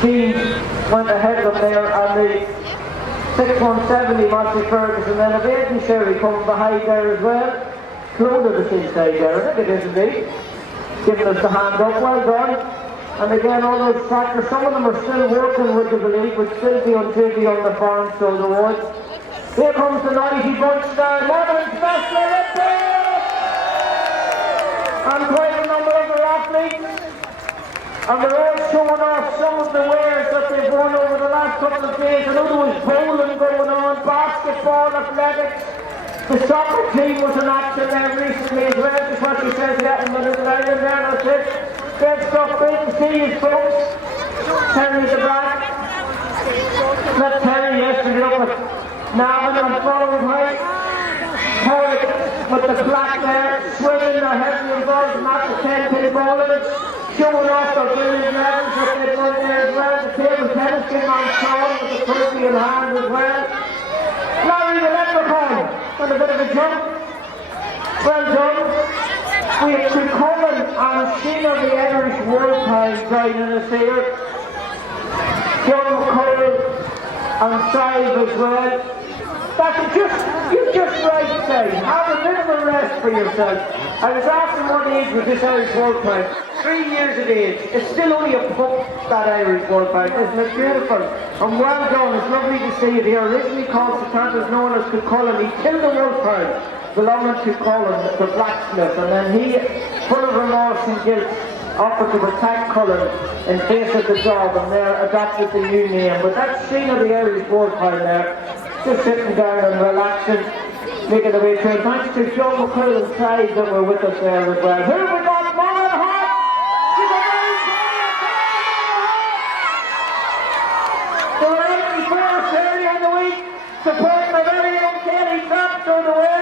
team went ahead of them there on the 6-1-70 Monty Ferguson, and then a Baden Sherry coming behind there as well. Closer the inside there, I think it is indeed. Giving us the hand up, well done. And again, all those tractors, some of them are still working with the belief, but still be until the on the farm, so the woods. Here comes the 90 bunch there, Monaghan's best up there! And quite a number of their athletes. And they're all showing off some of the wares that they've won over the last couple of days. I know there was bowling going on, basketball, athletics. The soccer team was in action there recently as well, just what he says that in the little island there, that's it. Great stuff, great to see you folks. Terry at the back. Let Terry yesterday up with Navan on forward right. Terry with the black there, swimming, they're heavily involved in that, the 10-pin bowling. Showing off their brilliant levels that they've won there as well. The table tennis came on strong with the trophy in hand as well. Larry the leprechaun with a bit of a jump. Well done. We have Cullen and Sheena the Irish World Time joining us here. John McCullough and Sive as well. That's you're just right, Sive. Have a bit of a rest for yourself. I was asking what age was this Irish World Time. 3 years of age. It's still only a pup, that Irish World Time. Isn't it beautiful? And well done. It's lovely to see it here. Originally called Satantas, known as Cullen. He killed the World Time, belonging to Cullen, the blacksmith. And then he, full of remorse and guilt, offered to attack Cullen in face of the job, and there adopted the new name. But that's Sheena the Irish World Time there. Just sitting down and relaxing, making the way through. Thanks to Joe McCullough and Clyde that were with us there as well. Here we go, MONAGHAN! They were 84th early in the week, supporting the very young Kelly Traps on the way.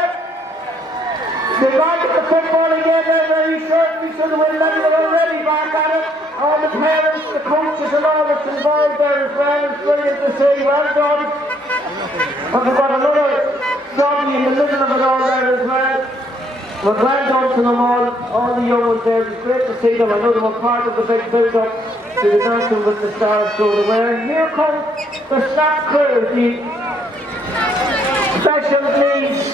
They got the football again there very shortly, so they were already back at it. All the parents, the coaches and all that's involved there as well. It's brilliant to see. Well done. But we've got another doggy in the middle of it all there as well. Well done to them all the young ones there. It's great to see them. I know they were part of the big build-up to the Dancing with the Stars show they were. And here comes the snap crew, the special needs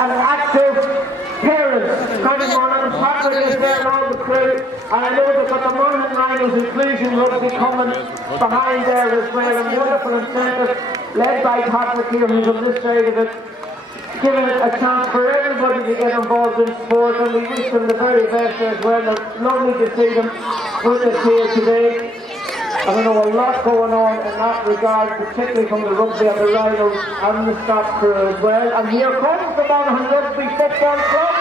and active parents. Connie Monaghan, Patrick is there and all the crew. And I know they've got the Monaghan Rhinos inclusion rugby coming behind there as well. And wonderful incentive led by Patrick here, who's on this side of it, giving it a chance for everybody to get involved in sport. And we wish them the very best as well. It's lovely to see them with us here today. And I know a lot going on in that regard, particularly from the rugby and the Rhinos and the staff crew as well. And here comes the Monaghan Rugby Football Club.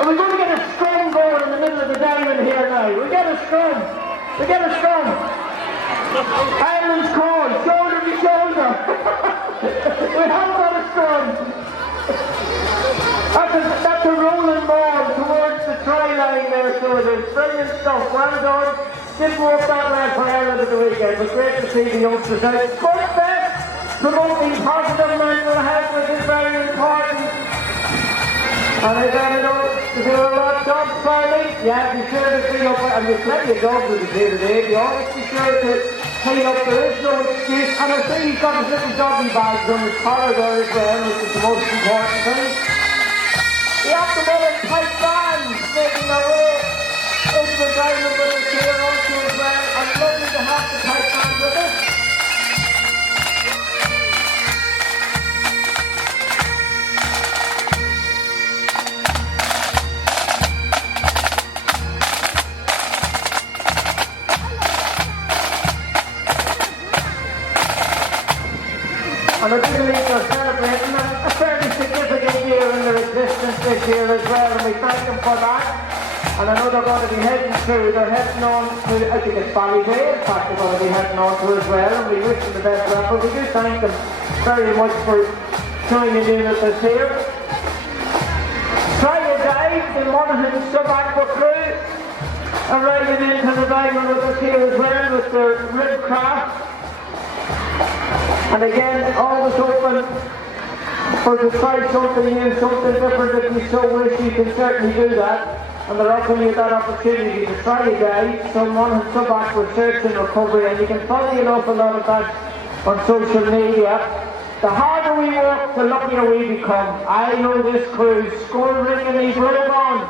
And we're going to get a scrum going in the middle of the diamond here now. We get a scrum. We get a scrum. Ireland's call, shoulder to shoulder. We have got a scrum. That's a rolling ball towards the try line there, so it is. Brilliant stuff, well done. Didn't work that well for Ireland at the weekend, but great to see the youngsters out. Sport Fest, promoting positive mental health, which is very important. And again, I know to do a lot of jobs finally. Yeah, be sure to clean up, and there's plenty of jobs with us here today. You always be sure to clean up, there is no excuse. And I see he's got his little doggy bags on his collar there as well, which is the most important thing. The October Pipe Band making their way into the diamond with us here also as well. And lovely to have the Pipe Band with us. And I do believe they're celebrating a fairly significant year in their existence this year as well, and we thank them for that. And I know they're going to be heading through, they're heading on to, I think it's Ballybay, in fact they're going to be heading on to as well, and we wish them the best of luck, but we do thank them very much for joining in with us here. Try to dive, the Monaghan sub-aqua crew, arriving into the diamond with us here as well with their rib craft. And again, always open for to try something new, something different. If you so wish, you can certainly do that. and they're offering you that opportunity to try a guide, someone who's come back with search and recovery, and you can follow an awful lot of that on social media. The harder we work, the luckier we become. I know this cruise, school ringing me broke on.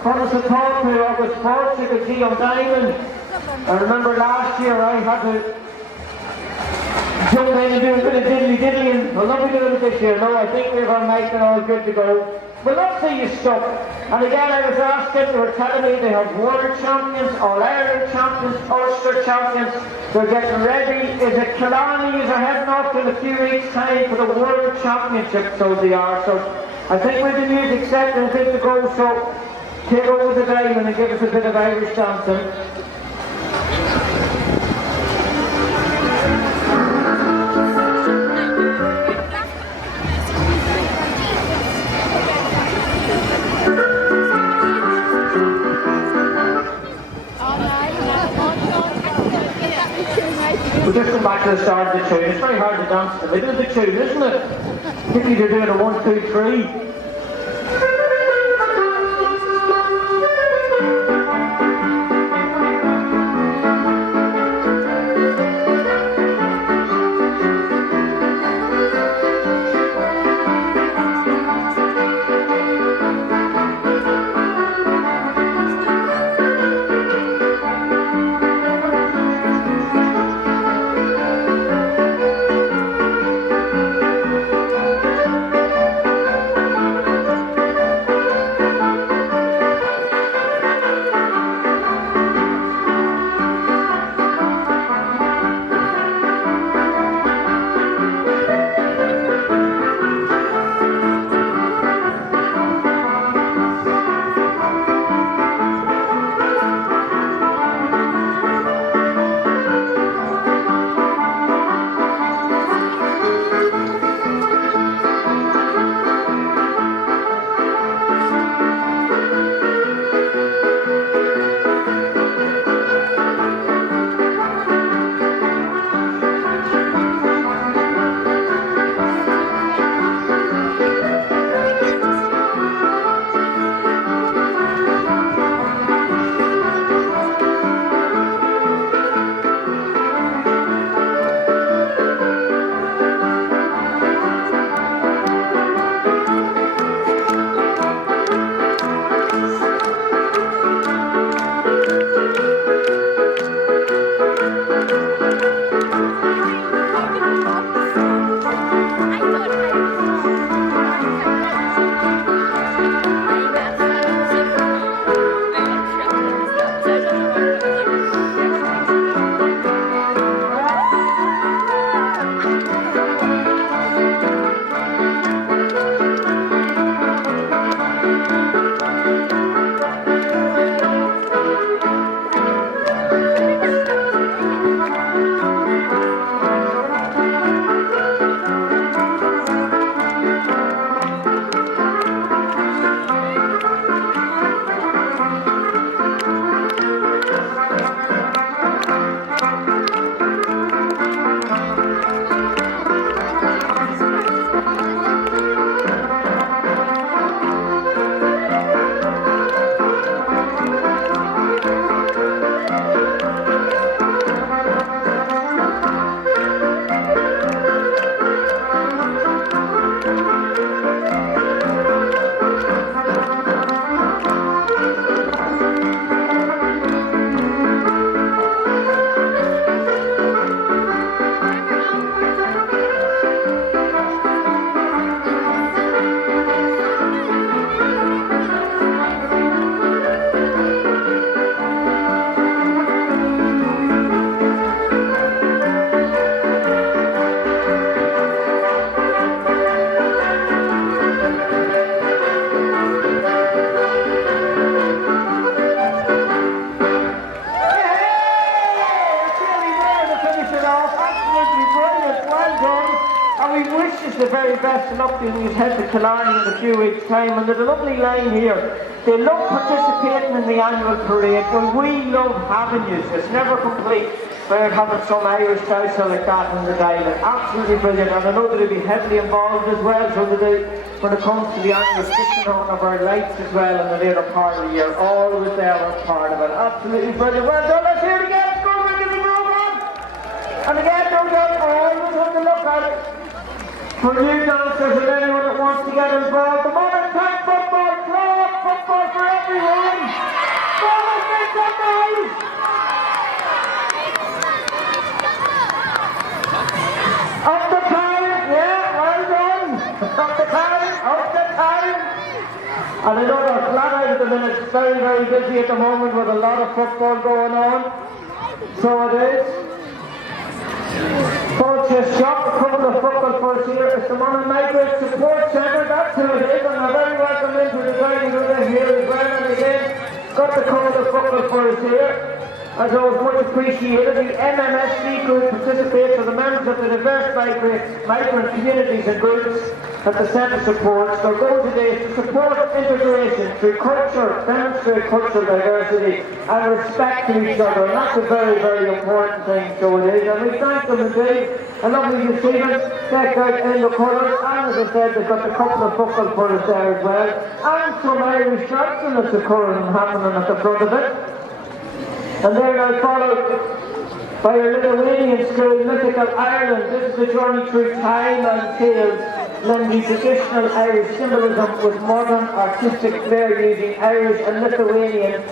Promise to talk to August 4th, you can see on Diamond. I remember last year I had to jump in and do a bit of diddly-diddly, and we'll not be doing it this year. No, I think we're going to make it all good to go. We'll not see you stuck. And again, I was asking, they were telling me they have world champions, All-Ireland champions, Ulster champions. They're getting ready. Is it Killarney? Is heading off in a few weeks' time for the World Championship, so they are. So I think with the music set and good to go, so take over the diamond and give us a bit of Irish dancing. We'll just come back to the start of the tune. It's very hard to dance in the middle of the tune, isn't it? Particularly if you're doing a 1, 2, 3. The very best of luck when you head to Killarney in a few weeks' time, and there's a lovely line here. They love participating in the annual parade, but we love having you. It's never complete. we're having some Irish tradition like that in the dialect. Absolutely brilliant, and I know that they'll be heavily involved as well, so that when it comes to the annual fixing on of our lights as well in the later part of the year, always there as part of it. Absolutely brilliant. Well done, let's hear it again. Go on, give me move on. And again, don't get always on the lookout for new dancers and anyone that wants to get involved. The Monaghan football club, football for everyone. Go on, make some noise. Up the time, yeah, well done. Up the time, up the time. And I know they're flat out at the minute, it's very, very busy at the moment with a lot of football going on. So it is. Purchase shop, a couple of football for us here. It's the Monaghan Migrant Support Centre, that's who it is, and they're very welcome into the dining room here as well. And again, got the couple of football for us here. As always, much appreciated. The MMSC group participates for the members of the diverse migrant communities and groups that the centre supports. Their goal today is to support integration through culture, demonstrate cultural diversity and respect to each other. And that's a very, very important thing, so it is. And we thank them indeed. A lovely achievement, decked out in the colours. And as I said, they've got a couple of buckles for us there as well. And some Irish dancing that's occurring and happening at the front of it. And then I followed by our Lithuanian school, Mythical Ireland. This is a journey through time and tales, blending traditional Irish symbolism with modern artistic flair using Irish and Lithuanian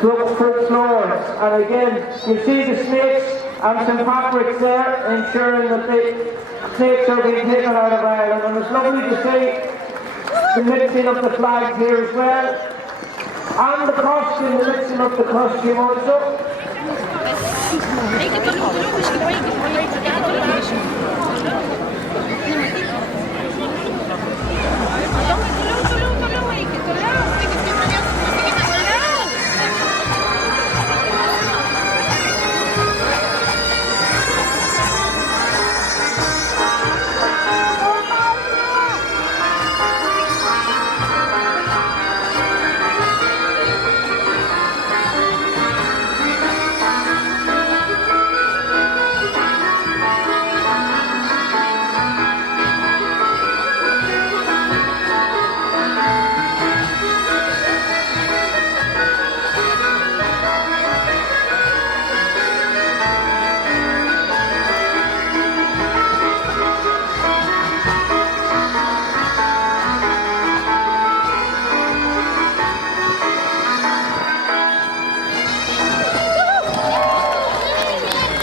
folklore. And again, you see the snakes and some fabrics there, ensuring that the snakes are being taken out of Ireland. And it's lovely to see the mixing of the flags here as well. And the costume, the mixing of the costume also.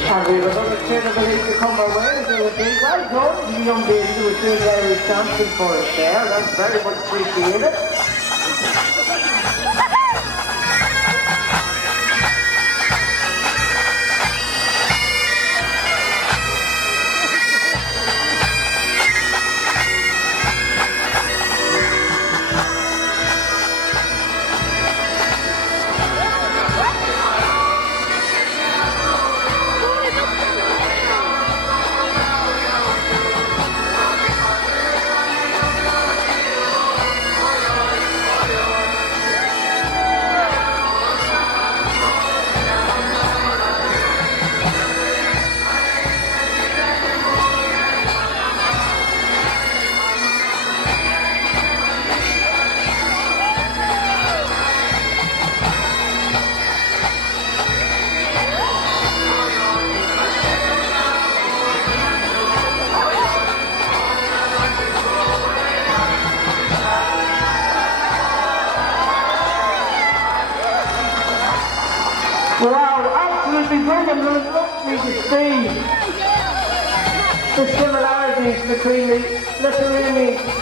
And we were going to turn the league to come our way, they would be well done to the young lady who was doing the Irish dancing for us there. That's very much appreciated. Wow, absolutely brilliant. It was lovely to see the similarities between the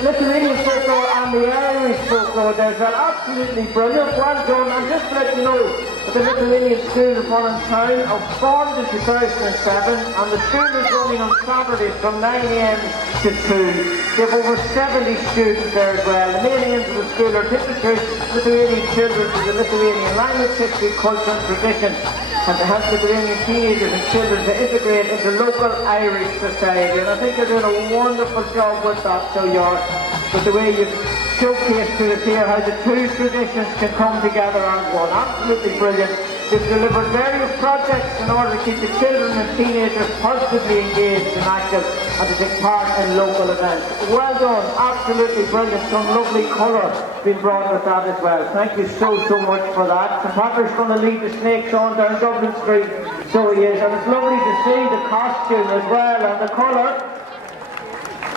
Lithuanian folklore and the Irish folklore. There's absolutely brilliant. Well done. And just to let you know that the Lithuanian school is one in town, was formed in 2007, and the school is running on Saturdays from 9 AM to 2. They have over 70 students there as well. The main aims of the school are to introduce Lithuanian children to the Lithuanian language, history, culture and tradition, and to help Lithuanian teenagers and children to integrate into local Irish society. And I think you're doing a wonderful job with that, so you're, with the way you've showcased to us here how the two traditions can come together as one. Absolutely brilliant. They've delivered various projects in order to keep the children and teenagers positively engaged and active and to take part in local events. Well done, absolutely brilliant. Some lovely colour being brought with that as well. Thank you so much for that. St Patrick's going to lead the snakes on down Dublin Street, so he is. And it's lovely to see the costume as well and the colour.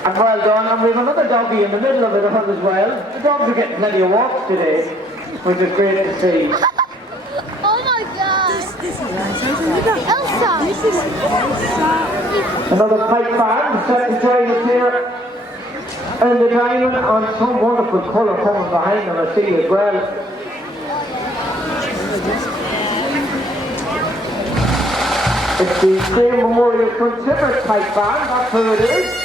And well done. And we have another doggy in the middle of it all as well. The dogs are getting plenty of walks today, which is great to see. Oh my God! Elsa! Another pipe band, the second train is here in the diamond, and some wonderful colour coming behind them, I see as well. It's the Graham Memorial Considered pipe band, that's who it is.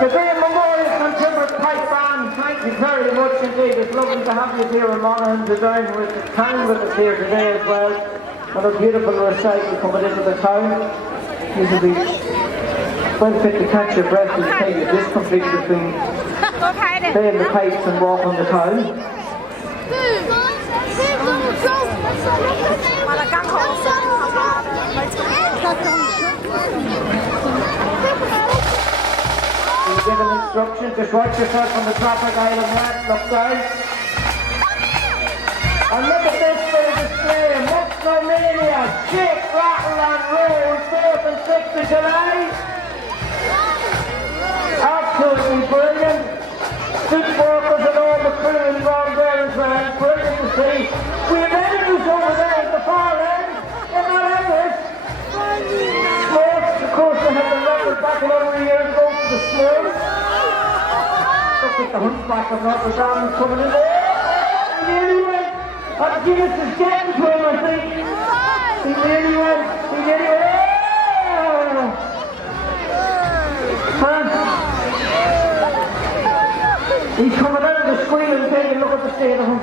The Graham Memorial Contemporary Pipe Band, thank you very much indeed. It's lovely to have you here in Monaghan, the town with us here today as well. And a beautiful recital coming into the town. This will be well fit to catch your breath and take your discomfort between playing the pipes and walking the town. You give them instructions, just watch yourself on the traffic island there, look down. And look at this for the display, Muxomania, shake, rattle and roll, 4th and 6th of July. Absolutely brilliant. Good workers and all the crew involved there as well, brilliant to see. We have enemies over there at the far end, in that area. Sports, of course, they had the record back a number of years ago for the sports. Look at the hunchback of Notre Dame coming in there. He nearly went. Jesus is getting to him, I think. He nearly went. He's coming out of the screen and taking a look at the state of him.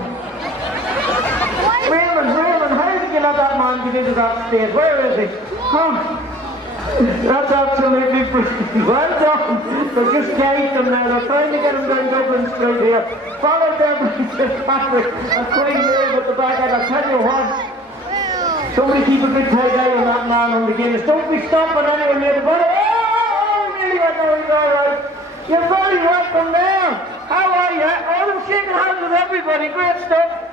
Raymond, how did you let that man get into that state? Where is he? That's absolutely brilliant. Well done. They're just carrying him now. They're trying to get him down Dublin Street here. Followed there by St Patrick and Queen Mary at the back end. I'll tell you what. Somebody keep a good tight eye on that man on the Guinness. Don't be stopping anywhere near the bottom. Oh, really? I know he's all right. You're very welcome there. How are you? Oh, I'm shaking hands with everybody. Great stuff.